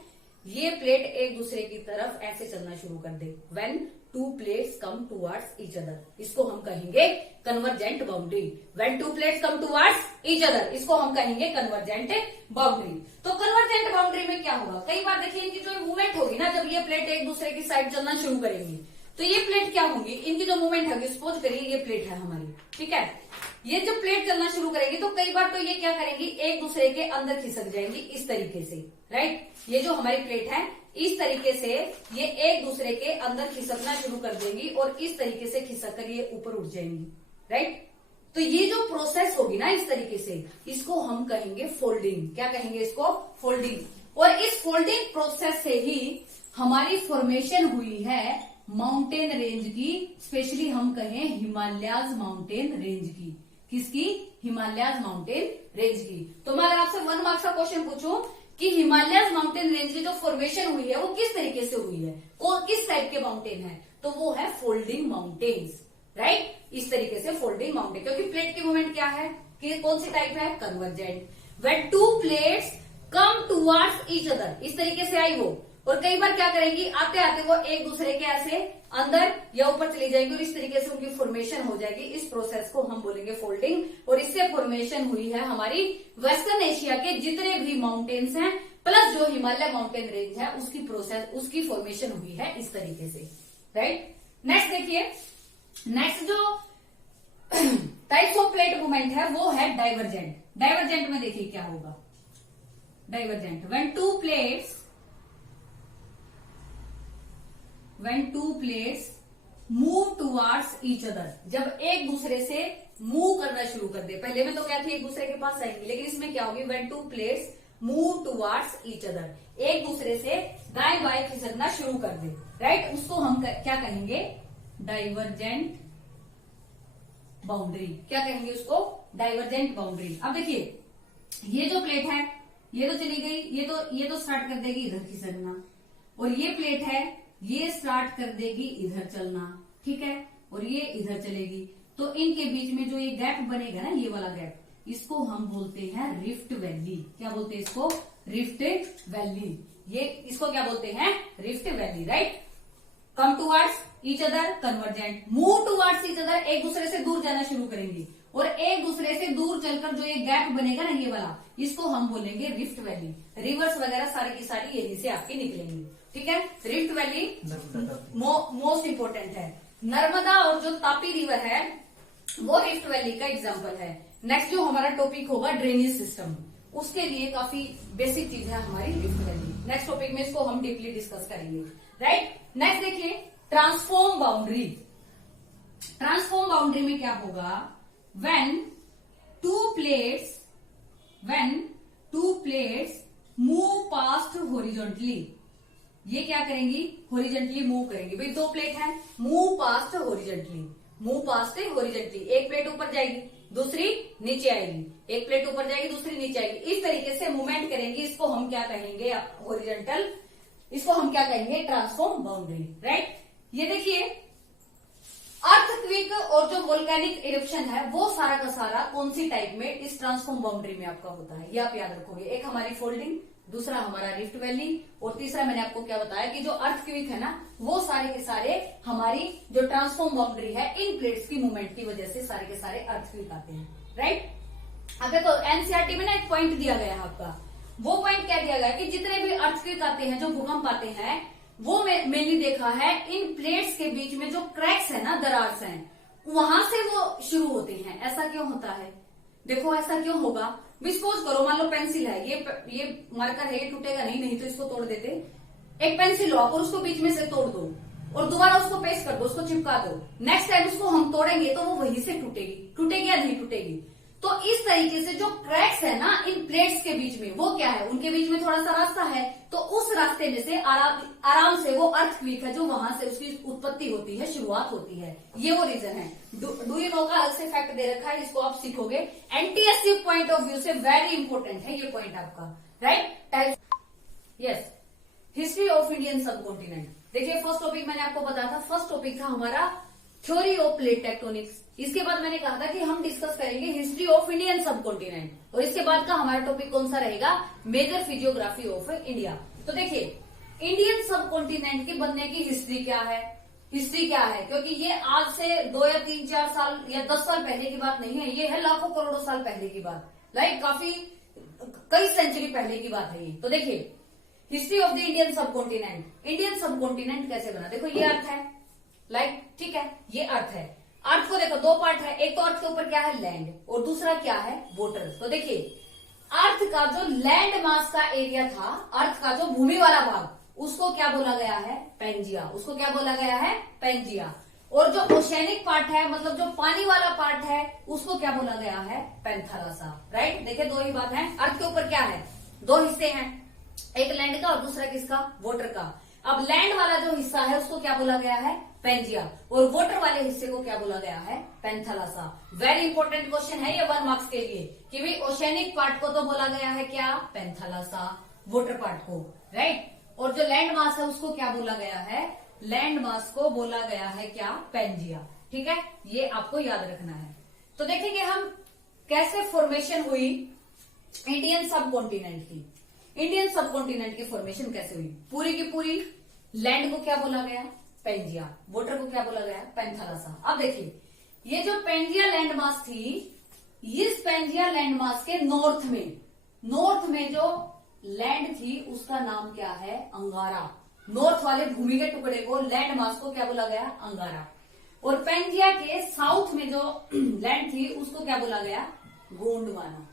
ये प्लेट एक दूसरे की तरफ ऐसे चलना शुरू कर दे, when two plates come towards each other, इसको हम कहेंगे convergent boundary. when two plates come towards each other, इसको हम कहेंगे कन्वर्जेंट बाउंड्री। तो कन्वर्जेंट बाउंड्री में क्या होगा, कई बार देखिए इनकी जो मूवमेंट होगी ना, जब ये प्लेट एक दूसरे की साइड चलना शुरू करेंगी तो ये प्लेट क्या होंगी, इनकी जो मूवमेंट होगी, सपोज करिए ये प्लेट है हमारी, ठीक है। ये जो प्लेट चलना शुरू करेगी तो कई बार तो ये क्या करेंगी, एक दूसरे के अंदर खिसक जाएंगी इस तरीके से, राइट। ये जो हमारी प्लेट है इस तरीके से ये एक दूसरे के अंदर खिसकना शुरू कर देंगी और इस तरीके से खिसक कर ये ऊपर उठ जाएंगी, राइट। तो ये जो प्रोसेस होगी ना इस तरीके से, इसको हम कहेंगे फोल्डिंग। क्या कहेंगे इसको, फोल्डिंग। और इस फोल्डिंग प्रोसेस से ही हमारी फॉर्मेशन हुई है माउंटेन रेंज की, स्पेशली हम कहें हिमालयाज माउंटेन रेंज की। किसकी, हिमालयाज माउंटेन रेंज की। तो मैं अगर आपसे 1 मार्क्स का क्वेश्चन पूछूं कि हिमालयाज माउंटेन रेंज की जो फॉर्मेशन हुई है वो किस तरीके से हुई है, किस टाइप के माउंटेन है, तो वो है फोल्डिंग माउंटेन्स, राइट। इस तरीके से फोल्डिंग माउंटेन, क्योंकि प्लेट की मूवमेंट क्या है, कि कौन सी टाइप है, convergent. When two plates come towards each other, इस तरीके से आई वो, और कई बार क्या करेंगी, आते आते वो एक दूसरे के ऐसे अंदर या ऊपर चली जाएंगी और इस तरीके से उनकी फॉर्मेशन हो जाएगी। इस प्रोसेस को हम बोलेंगे फोल्डिंग, और इससे फॉर्मेशन हुई है हमारी वेस्टर्न एशिया के जितने भी माउंटेन्स हैं प्लस जो हिमालय माउंटेन रेंज है उसकी प्रोसेस, उसकी फॉर्मेशन हुई है इस तरीके से, राइट। नेक्स्ट देखिए, नेक्स्ट जो टाइप्स ऑफ प्लेट मूवमेंट है वो है डाइवर्जेंट। डाइवर्जेंट में देखिए क्या होगा, divergent when two plates move towards each other, जब एक दूसरे से मूव करना शुरू कर दे। पहले में तो क्या थी, एक दूसरे के पास आएंगे, लेकिन इसमें क्या होगी, when two plates move towards each other, एक दूसरे से दाएं बाएं खिसकना शुरू कर दे, राइट। उसको हम क्या कहेंगे, डाइवर्जेंट बाउंड्री। क्या कहेंगे उसको, डाइवर्जेंट बाउंड्री। अब देखिए ये जो प्लेट है ये तो चली गई, ये तो स्टार्ट कर देगी इधर खिसकना, और ये प्लेट है ये स्टार्ट कर देगी इधर चलना, ठीक है, और ये इधर चलेगी। तो इनके बीच में जो ये गैप बनेगा ना, ये वाला गैप, इसको हम बोलते हैं रिफ्ट वैली। क्या बोलते हैं इसको, रिफ्ट वैली। ये इसको क्या बोलते हैं, rift valley, right. Come towards each other, convergent. Move towards each other, एक दूसरे से दूर जाना शुरू करेंगे, और एक दूसरे से दूर चलकर जो ये गैप बनेगा ना ये वाला, इसको हम बोलेंगे रिफ्ट वैली। रिवर्स वगैरह सारी की सारी यही से आपकी निकलेंगी, ठीक है। रिफ्ट वैली मोस्ट इंपोर्टेंट है। नर्मदा और जो तापी रिवर है वो रिफ्ट वैली का एग्जाम्पल है। नेक्स्ट जो हमारा टॉपिक होगा ड्रेनेज सिस्टम, उसके लिए काफी बेसिक चीज है हमारी रिफ्ट वैली। नेक्स्ट टॉपिक में इसको हम डीपली डिस्कस करेंगे, राइट। नेक्स्ट देखिए ट्रांसफॉर्म बाउंड्री। ट्रांसफॉर्म बाउंड्री में क्या होगा, when two plates move past horizontally, ये क्या करेंगी, हॉरिजेंटली मूव करेंगी। भाई दो प्लेट है, move past horizontally, move past horizontally. एक प्लेट ऊपर जाएगी दूसरी नीचे आएगी, एक प्लेट ऊपर जाएगी दूसरी नीचे आएगी, इस तरीके से मूवमेंट करेंगी। इसको हम क्या कहेंगे, हॉरिजेंटल, इसको हम क्या कहेंगे, ट्रांसफॉर्म बाउंड्री, राइट। ये देखिए अर्थक्वेक और जो वोल्केनिक इरप्शन है वो सारा का सारा कौन सी टाइप में इस ट्रांसफॉर्म बाउंड्री में आपका होता है, ये आप याद रखोगे। एक हमारी फोल्डिंग, दूसरा हमारा रिफ्ट वैली, और तीसरा मैंने आपको क्या बताया कि जो अर्थक्वेक है ना वो सारे के सारे हमारी जो ट्रांसफॉर्म बाउंड्री है इन प्लेट्स की मूवमेंट की वजह से सारे के सारे अर्थक्वेक आते हैं, राइट। अब देखो एनसीईआरटी में ना एक पॉइंट दिया गया है आपका, वो पॉइंट क्या दिया गया कि जितने भी अर्थक्वेक आते हैं, जो भूकंप आते हैं, वो मेनली देखा है इन प्लेट्स के बीच में जो क्रैक्स है ना, दरार हैं, वहां से वो शुरू होते हैं। ऐसा क्यों होता है, देखो ऐसा क्यों होगा। सपोज करो, मान लो पेंसिल है, ये मार्कर है, ये टूटेगा नहीं तो इसको तोड़ देते। एक पेंसिल लो और उसको बीच में से तोड़ दो और दोबारा उसको पेस्ट कर दो, उसको चिपका दो। नेक्स्ट टाइम उसको हम तोड़ेंगे तो वो वहीं से टूटेगी या नहीं टूटेगी। तो इस तरीके से जो क्रैक्स है ना इन प्लेट्स के बीच में, वो क्या है, उनके बीच में थोड़ा सा रास्ता है, तो उस रास्ते में से आराम से वो अर्थक्वेक है जो वहां से उसकी उत्पत्ति होती है, शुरुआत होती है। ये वो रीजन है। डू यू नो का अलग से फैक्ट दे रखा है, इसको आप सीखोगे। एंटीएससी पॉइंट ऑफ व्यू से वेरी इंपॉर्टेंट है ये पॉइंट आपका, right. Yes, history of Indian subcontinent. देखिए फर्स्ट टॉपिक मैंने आपको बताया था, फर्स्ट टॉपिक था हमारा थ्योरी ऑफ प्लेट टेक्टोनिक्स। इसके बाद मैंने कहा था कि हम डिस्कस करेंगे हिस्ट्री ऑफ इंडियन सबकॉन्टिनेंट, और इसके बाद का हमारा टॉपिक कौन सा रहेगा, मेजर फिजियोग्राफी ऑफ इंडिया। तो देखिए इंडियन सबकॉन्टिनेंट के बनने की हिस्ट्री क्या है, क्योंकि ये आज से 2 या 3-4 साल या 10 साल पहले की बात नहीं है, ये है लाखों करोड़ों साल पहले की बात, लाइक काफी कई सेंचुरी पहले की बात है ये। तो देखिए history of the Indian subcontinent. Indian subcontinent कैसे बना, देखो ये अर्थ है, लाइक ठीक है, ये अर्थ है। अर्थ को देखो दो पार्ट है, एक तो अर्थ के ऊपर क्या है, लैंड, और दूसरा क्या है, वाटर। तो देखिए अर्थ का जो लैंड मास का एरिया था, अर्थ का जो भूमि वाला भाग, उसको क्या बोला गया है, पेंजिया। उसको क्या बोला गया है, पेंजिया। और जो ओशेनिक पार्ट है, मतलब जो पानी वाला पार्ट है, उसको क्या बोला गया है, पेंथालासा, राइट। देखिए दो ही बात है, अर्थ के ऊपर क्या है, दो हिस्से हैं, एक लैंड का और दूसरा किसका, वाटर का। अब लैंड वाला जो हिस्सा है उसको क्या बोला गया है, पेंजिया, और वाटर वाले हिस्से को क्या बोला गया है, पेंथालासा। वेरी इंपॉर्टेंट क्वेश्चन है ये 1 मार्क्स के लिए, कि भाई ओशेनिक पार्ट को तो बोला गया है क्या, पेंथालासा, वाटर पार्ट को, राइट। और जो लैंड मास है उसको क्या बोला गया है, लैंड मास को बोला गया है क्या, पेंजिया, ठीक है। ये आपको याद रखना है। तो देखेंगे हम कैसे फॉर्मेशन हुई इंडियन सब कॉन्टिनेंट की। इंडियन सब कॉन्टिनेंट की फॉर्मेशन कैसे हुई? पूरी की पूरी लैंड को क्या बोला गया? पेंजिया। वाटर को क्या बोला गया? पैंथालासा। अब देखिए, ये जो पेंजिया लैंड मास थी, इस पेंजिया लैंड मास के नॉर्थ में जो लैंड थी उसका नाम क्या है? अंगारा। नॉर्थ वाले भूमि के टुकड़े को, लैंड मास को क्या बोला गया? अंगारा। और पेंजिया के साउथ में जो लैंड थी उसको क्या बोला गया? गोंडवाना।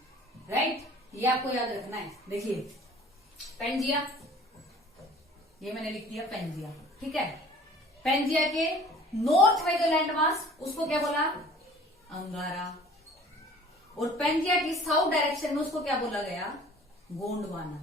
राइट, ये आपको याद रखना है। देखिए, पेंजिया, ये मैंने लिख दिया पेंजिया, ठीक है। पेंजिया के नॉर्थ में जो लैंड मास उसको क्या बोला? अंगारा। और पेंजिया की साउथ डायरेक्शन में उसको क्या बोला गया? गोंडवाना।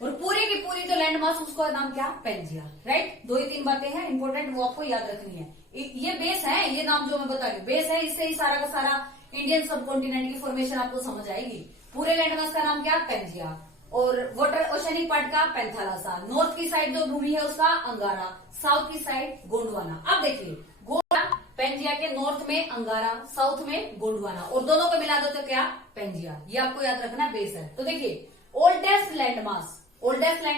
और पूरी की पूरी जो लैंड मास उसका नाम क्या? पेंजिया। राइट, 2 ही 3 बातें हैं इंपॉर्टेंट, वो आपको याद रखनी है। ये बेस है, ये नाम जो मैं बता रही हूँ बेस है, इससे ही सारा का सारा इंडियन सब कॉन्टिनेंट की फॉर्मेशन आपको समझ आएगी। पूरे लैंड मास का नाम क्या? पेंजिया। और वाटर ओशनिक पार्ट का पैंथालासा। नॉर्थ की साइड जो भूमि है उसका अंगारा, साउथ की साइड गोंडवाना। अब देखिए, गोंडवाना, पेंजिया के नॉर्थ में अंगारा, साउथ में गोंडवाना, और दोनों को मिला दो तो क्या? पेंजिया। ये आपको याद रखना बेस है। तो देखिए, ओल्डेस्ट लैंड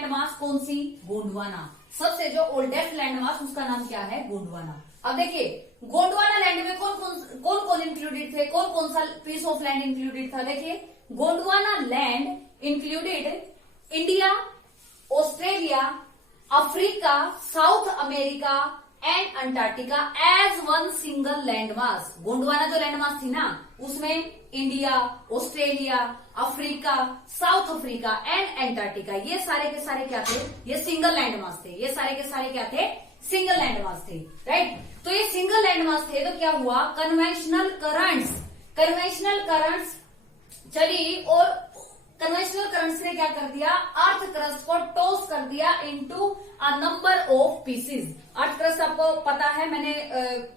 मास कौन सी? गोंडवाना। सबसे जो ओल्डेस्ट लैंड मास उसका नाम क्या है? गोंडवाना। अब देखिए, गोंडवाना लैंड में कौन कौन इंक्लूडेड थे? कौन कौन सा पीस ऑफ लैंड इंक्लूडेड था? देखिए, Gondwana land included India, Australia, Africa, South America and Antarctica as one single land mass. Gondwana जो लैंड मास थी ना, उसमें India, Australia, Africa, South Africa and Antarctica, ये सारे के सारे क्या थे? ये सिंगल लैंड मास थे। ये सारे के सारे क्या थे? सिंगल लैंड मास थे। राइट, तो ये सिंगल लैंड मास थे तो क्या हुआ? कन्वेंशनल करंट्स चली, और कन्वेंशनल करंट्स ने क्या कर दिया? अर्थ क्रस्ट को टॉस कर दिया into a number of pieces. Earth crust आपको पता है, मैंने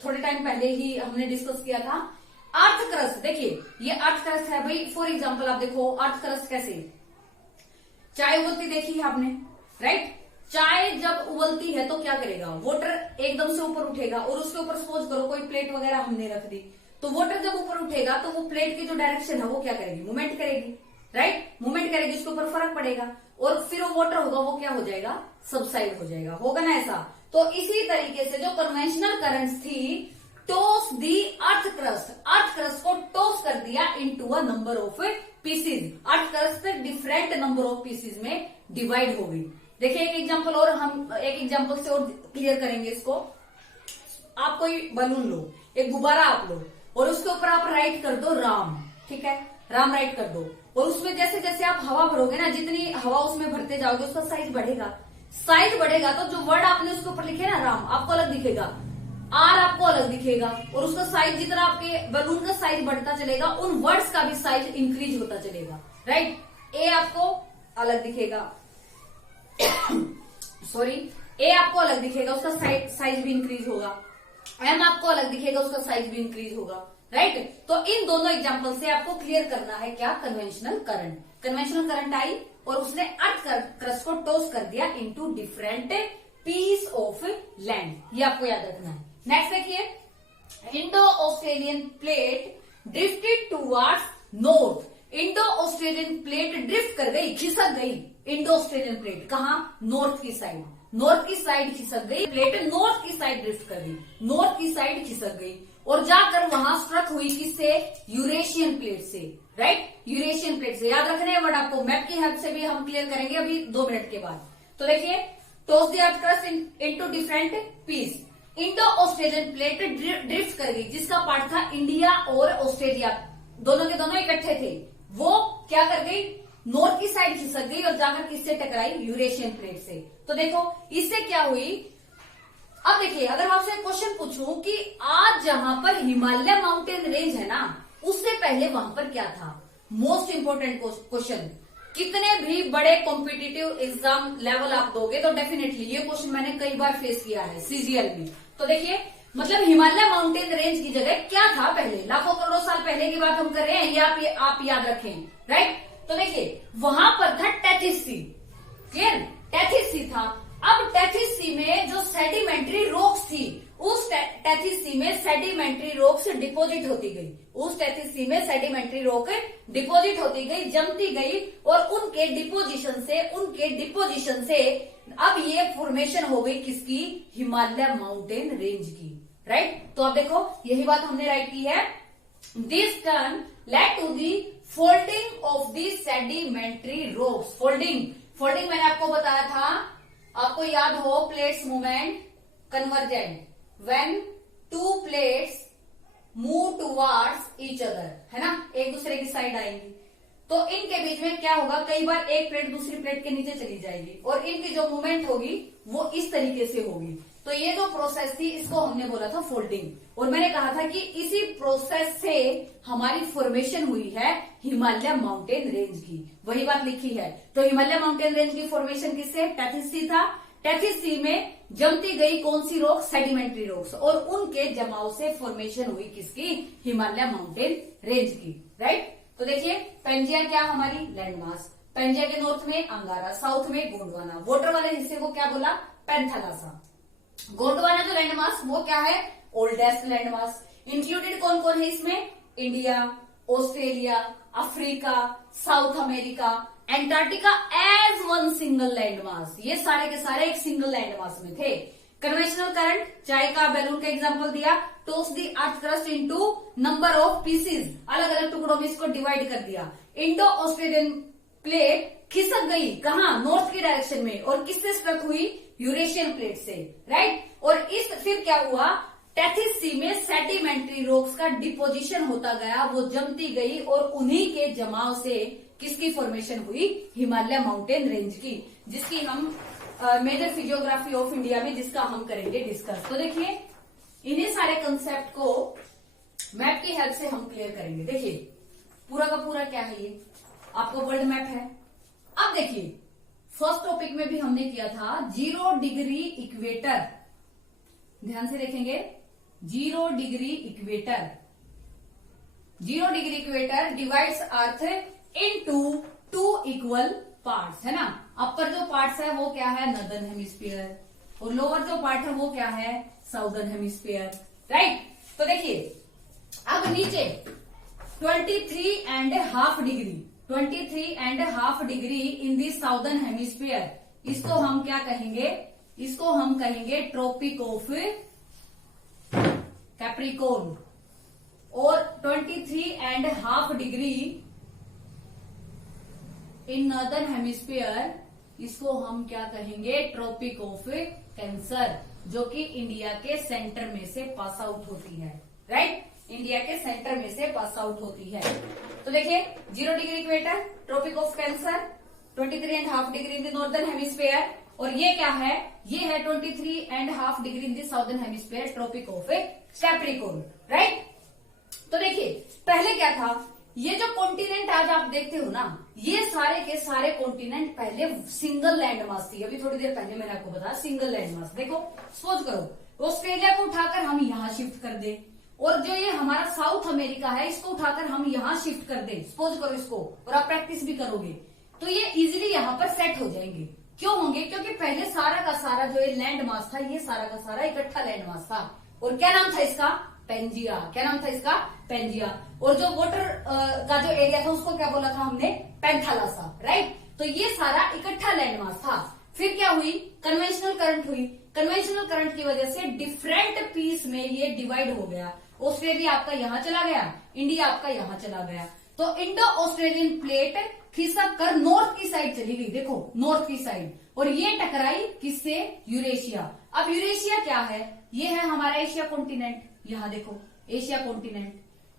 थोड़े टाइम पहले ही हमने डिस्कस किया था। अर्थ क्रस्ट, देखिए ये अर्थ क्रस्ट है भाई। फॉर एग्जांपल आप देखो अर्थ क्रस्ट कैसे, चाय उबलती देखी है आपने, राइट। चाय जब उबलती है तो क्या करेगा? वाटर एकदम से ऊपर उठेगा, और उसके ऊपर सपोज करो कोई प्लेट वगैरह हमने रख दी, तो वाटर जब ऊपर उठेगा तो वो प्लेट की जो डायरेक्शन है वो क्या करेगी? मूवमेंट करेगी। राइट, मूवमेंट करेगी, उसके ऊपर फर्क पड़ेगा, और फिर वो वाटर होगा वो क्या हो जाएगा? सबसाइड हो जाएगा, होगा ना ऐसा। तो इसी तरीके से जो कन्वेंशनल करंट्स थी, टॉस दी अर्थ क्रस्ट को टॉस कर दिया into a number of pieces. Earth crust different number of pieces में डिवाइड हो गई। देखिए एक एग्जांपल और, हम एक एग्जांपल से और क्लियर करेंगे इसको। आप कोई बलून लो, एक गुब्बारा आप लो, और उसके ऊपर आप राइट कर दो राम, ठीक है, राम राइट कर दो, और उसमें जैसे जैसे आप हवा भरोगे ना, जितनी हवा उसमें भरते जाओगे उसका साइज बढ़ेगा। तो जो वर्ड आपने उसके ऊपर लिखे ना राम, आपको अलग दिखेगा, आर आपको अलग दिखेगा, और उसका साइज जितना आपके बलून का साइज बढ़ता चलेगा, उन वर्ड्स का भी साइज इंक्रीज होता चलेगा। राइट, ए आपको अलग दिखेगा सॉरी, ए आपको अलग दिखेगा, उसका साइज भी इंक्रीज होगा। एम आपको अलग दिखेगा, उसका साइज भी इंक्रीज होगा। राइट, तो इन दोनों एग्जांपल से आपको क्लियर करना है क्या? कन्वेंशनल करंट आई और उसने अर्थ क्रस्ट को टॉस कर दिया into different piece of land. ये आपको याद रखना है। नेक्स्ट देखिए, Indo Australian plate drifted towards north. Indo Australian plate drift कर गई, खिसक गई। इंडो ऑस्ट्रेलियन प्लेट कहा? नॉर्थ की साइड खिसक गई। प्लेट नॉर्थ की साइड ड्रिफ्ट कर गई, नॉर्थ की साइड खिसक गई, और जाकर वहां स्ट्रक हुई किससे? यूरेशियन प्लेट से। राइट, यूरेशियन प्लेट से। याद रखने वर्ड आपको, मैप की हेल्प से भी हम क्लियर करेंगे अभी 2 मिनट के बाद। तो देखिए, toss the earth crust into different piece. Indo Australian plate drift कर गई, जिसका पार्ट था इंडिया और ऑस्ट्रेलिया, दोनों के दोनों इकट्ठे थे, वो क्या कर गई? नॉर्थ की साइड खिसक गई, और जाकर किससे टकराई? यूरेशियन प्लेट से। तो देखो इससे क्या हुई। अब देखिए, अगर मैं आपसे क्वेश्चन पूछूं कि आज जहां पर हिमालय माउंटेन रेंज है ना, उससे पहले वहां पर क्या था? Most important question. कितने भी बड़े कॉम्पिटिटिव एग्जाम लेवल आप दोगे तो डेफिनेटली ये क्वेश्चन मैंने कई बार फेस किया है सीजीएल में। तो देखिए, मतलब हिमालय माउंटेन रेंज की जगह क्या था पहले? लाखों करोड़ों साल पहले की बात हम कर रहे हैं, ये आप याद रखें। राइट, तो देखिए वहां पर था Tethys sea. Clear, Tethys sea था। अब टेथिस सी में जो सेडिमेंट्री रॉक्स थी, उस टेथिस सी में सेडिमेंट्री रॉक्स डिपॉजिट होती गई, उस तैतीस सी में सेडिमेंट्री रॉक डिपॉजिट होती गई, जमती गई और उनके डिपोजिशन से अब ये फॉर्मेशन हो गई किसकी, हिमालय माउंटेन रेंज की, राइट। तो अब देखो यही बात हमने राइट की है, this turn led to the folding of the sedimentary rocks. Folding मैंने आपको बताया था, आपको याद हो, plates movement convergent when two plates move towards each other, है ना, एक दूसरे की साइड आएंगी तो इनके बीच में क्या होगा, कई बार एक प्लेट दूसरी प्लेट के नीचे चली जाएगी और इनकी जो मूवमेंट होगी वो इस तरीके से होगी। तो ये जो प्रोसेस थी इसको हमने बोला था फोल्डिंग और मैंने कहा था कि इसी प्रोसेस से हमारी फॉर्मेशन हुई है हिमालय माउंटेन रेंज की, वही बात लिखी है। तो हिमालय माउंटेन रेंज की फॉर्मेशन किससे, टैथिस सी था, टैथिस सी में जमती गई कौन सी रॉक, सेडिमेंट्री रॉक्स, और उनके जमाव से फॉर्मेशन हुई किसकी, हिमालय माउंटेन रेंज की, राइट। तो देखिए पेंजिया क्या हमारी लैंड मास, पेंजिया के नॉर्थ में अंगारा, साउथ में गोंडवाना, वाटर वाले हिस्से को क्या बोला, पैंथालासा। गोंडवाना जो लैंड मास वो क्या है, ओल्डेस्ट लैंड मास। इंक्लूडेड कौन कौन है इसमें, India, Australia, Africa, South America, Antarctica as one single land mass, ये सारे के सारे एक सिंगल लैंड मास में थे। कन्वेंशनल करंट, चाय का बैलून का एग्जांपल दिया, toss the earth crust into number of pieces, अलग अलग टुकड़ों में इसको डिवाइड कर दिया। इंडो ऑस्ट्रेलियन प्लेट खिसक गई कहां, नॉर्थ की डायरेक्शन में, और किससे स्ट्रक हुई, यूरेशियन प्लेट से, राइट। और इस फिर क्या हुआ, टैथिस सी में सेडिमेंट्री रॉक्स का डिपोजिशन होता गया, वो जमती गई और उन्हीं के जमाव से किसकी फॉर्मेशन हुई, हिमालय माउंटेन रेंज की, जिसकी हम मेजर फिजियोग्राफी ऑफ इंडिया में जिसका हम करेंगे डिस्कस। तो देखिए इन्हीं सारे कंसेप्ट को मैप की हेल्प से हम क्लियर करेंगे। देखिए पूरा का पूरा क्या है, ये आपको वर्ल्ड मैप है। अब देखिए फर्स्ट टॉपिक में भी हमने किया था 0 डिग्री इक्वेटर, ध्यान से देखेंगे, 0 degree equator, 0 degree equator divides earth into 2 equal parts, है ना। अपर जो पार्ट्स है वो क्या है, नॉर्दर्न हेमिस्फीयर, और लोअर जो पार्ट है वो क्या है, साउदर्न हेमिस्फीयर, राइट। तो देखिए अब नीचे 23.5 डिग्री, 23.5 डिग्री इन दी साउदर्न हेमिस्फीयर, इसको हम क्या कहेंगे, इसको हम कहेंगे ट्रॉपिक ऑफ कैप्रिकॉर्न, और 23.5 डिग्री इन नॉर्दर्न हेमिस्फीयर, इसको हम क्या कहेंगे, ट्रॉपिक ऑफ कैंसर, जो कि इंडिया के सेंटर में से पास आउट होती है, राइट, इंडिया के सेंटर में से पास आउट होती है। तो देखिए 0 degree equator, tropic of Cancer, 23.5 degree in the northern hemisphere, और ये क्या है, ये है 23.5 degree in the southern hemisphere, tropic of Capricorn, right. तो देखिए पहले क्या था, ये जो कॉन्टिनेंट आज आप देखते हो ना, ये सारे के सारे कॉन्टिनेंट पहले सिंगल लैंड मास थी, अभी थोड़ी देर पहले मैंने आपको बताया सिंगल लैंड मास। देखो सपोज करो ऑस्ट्रेलिया को उठाकर हम यहां शिफ्ट कर दे, और जो ये हमारा साउथ अमेरिका है इसको उठाकर हम यहां शिफ्ट कर दे, सपोज करो इसको, और आप प्रैक्टिस भी करोगे तो ये इजिली यहाँ पर सेट हो जाएंगे। क्यों होंगे, क्योंकि पहले सारा का सारा जो ये लैंड मास था, ये सारा का सारा इकट्ठा लैंड मास था, और क्या नाम था इसका, पेंजिया, क्या नाम था इसका, पेंजिया। और जो वाटर का जो एरिया था उसको क्या बोला था हमने, पैंथालासा, राइट। तो ये सारा इकट्ठा लैंड मास था। फिर क्या हुई, कन्वेंशनल करंट हुई, कन्वेंशनल करंट की वजह से डिफरेंट पीस में ये डिवाइड हो गया, ऑस्ट्रेलिया आपका यहां चला गया, इंडिया आपका यहां चला गया, तो इंडो ऑस्ट्रेलियन प्लेट खिसक कर नॉर्थ की साइड चली गई, देखो नॉर्थ की साइड, और ये टकराई किससे, यूरेशिया। अब यूरेशिया क्या है, ये है हमारा एशिया कॉन्टिनेंट, यहाँ देखो एशिया कॉन्टिनेंट,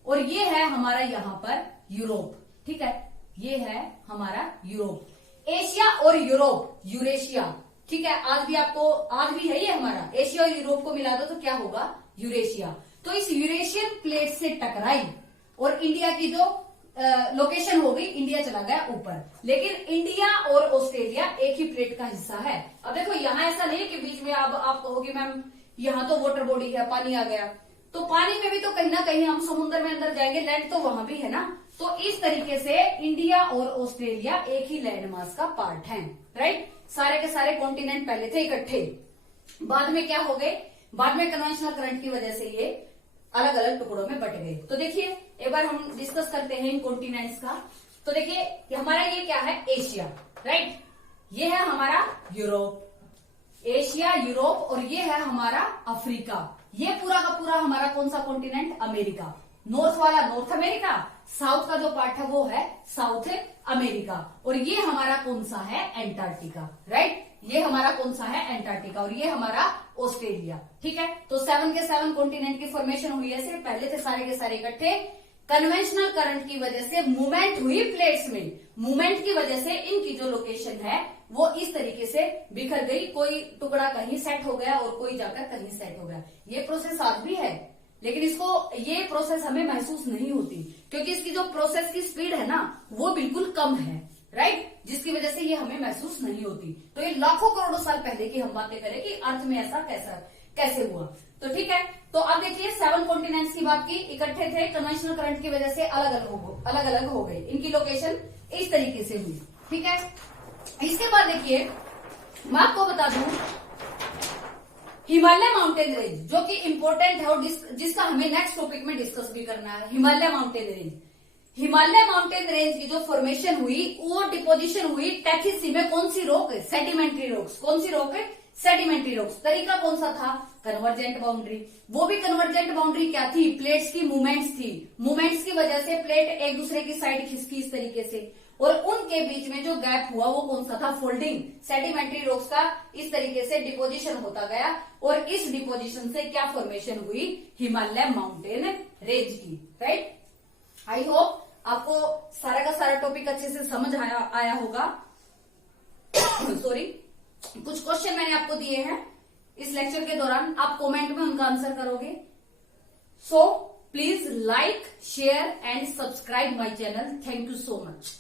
और ये है हमारा यहाँ पर यूरोप, ठीक है, ये है हमारा यूरोप, एशिया और यूरोप, यूरेशिया, ठीक है। आज भी है ये हमारा, एशिया और यूरोप को मिला दो तो क्या होगा, यूरेशिया। तो इस यूरेशियन प्लेट से टकराई और इंडिया की जो लोकेशन हो गई, इंडिया चला गया ऊपर, लेकिन इंडिया और ऑस्ट्रेलिया एक ही प्लेट का हिस्सा है। अब देखो यहाँ ऐसा नहीं है कि बीच में आप कहोगे मैम यहाँ तो वाटर बॉडी है, पानी आ गया, तो पानी में भी तो कहीं ना कहीं हम समुद्र में अंदर जाएंगे, लैंड तो वहां भी है ना। तो इस तरीके से इंडिया और ऑस्ट्रेलिया एक ही लैंड मास का पार्ट है, राइट। सारे के सारे कॉन्टिनेंट पहले थे इकट्ठे, बाद में क्या हो गए, बाद में कन्वेंशनल करंट की वजह से ये अलग अलग टुकड़ों में बट गए। तो देखिए एक बार हम डिस्कस करते हैं इन कॉन्टिनेंट्स का। तो देखिए हमारा ये क्या है, एशिया, राइट। ये है हमारा यूरोप, एशिया, यूरोप, और ये है हमारा अफ्रीका। ये पूरा का पूरा हमारा कौन सा कॉन्टिनेंट, अमेरिका। नॉर्थ वाला नॉर्थ अमेरिका, साउथ का जो पार्ट है वो है साउथ अमेरिका, और ये हमारा कौन सा है, एंटार्क्टिका, राइट। ये हमारा कौन सा है, एंटार्क्टिका, और ये हमारा ऑस्ट्रेलिया, ठीक है। तो 7 के 7 कॉन्टिनेंट की फॉर्मेशन हुई है। सिर्फ पहले थे सारे के सारे इकट्ठे, कन्वेंशनल करंट की वजह से मूवमेंट हुई प्लेट्स में, मूवमेंट की वजह से इनकी जो लोकेशन है वो इस तरीके से बिखर गई। कोई टुकड़ा कहीं सेट हो गया और कोई जाकर कहीं सेट हो गया। ये प्रोसेस आज भी है, लेकिन इसको ये प्रोसेस हमें महसूस नहीं होती, क्योंकि इसकी जो प्रोसेस की स्पीड है ना वो बिल्कुल कम है, राइट, जिसकी वजह से ये हमें महसूस नहीं होती। तो ये लाखों करोड़ों साल पहले की हम बातें करें कि अर्थ में ऐसा कैसे हुआ। तो ठीक है, तो अब देखिए 7 कॉन्टिनेंट्स की बात की, इकट्ठे थे, कन्वेंशनल करंट की वजह से अलग अलग हो गए, इनकी लोकेशन इस तरीके से हुई, ठीक है। इसके बाद देखिए मैं आपको बता दूं हिमालय माउंटेन रेंज, जो कि इंपॉर्टेंट है और जिसका हमें नेक्स्ट टॉपिक में डिस्कस भी करना है। Himalaya mountain range, Himalaya mountain range की जो फॉर्मेशन हुई वो डिपोजिशन हुई टैथिस सी में। कौन सी रॉक, सेडिमेंट्री रॉक्स। कौन सी रॉक है, सेडिमेंट्री रॉक्स। तरीका कौन सा था, कन्वर्जेंट बाउंड्री। वो भी कन्वर्जेंट बाउंड्री क्या थी, प्लेट्स की मूवमेंट्स थी। मूवमेंट्स की वजह से प्लेट एक दूसरे की साइड खिसकी इस तरीके से, और उनके बीच में जो गैप हुआ वो कौन सा था, फोल्डिंग। सेडिमेंट्री रॉक्स का इस तरीके से डिपोजिशन होता गया, और इस डिपोजिशन से क्या फॉर्मेशन हुई, हिमालय माउंटेन रेंज की, राइट। आई होप आपको सारा का सारा टॉपिक अच्छे से समझ आया होगा। सॉरी, कुछ क्वेश्चन मैंने आपको दिए हैं इस लेक्चर के दौरान, आप कमेंट में उनका आंसर करोगे। So please like, share and subscribe my channel. Thank you so much.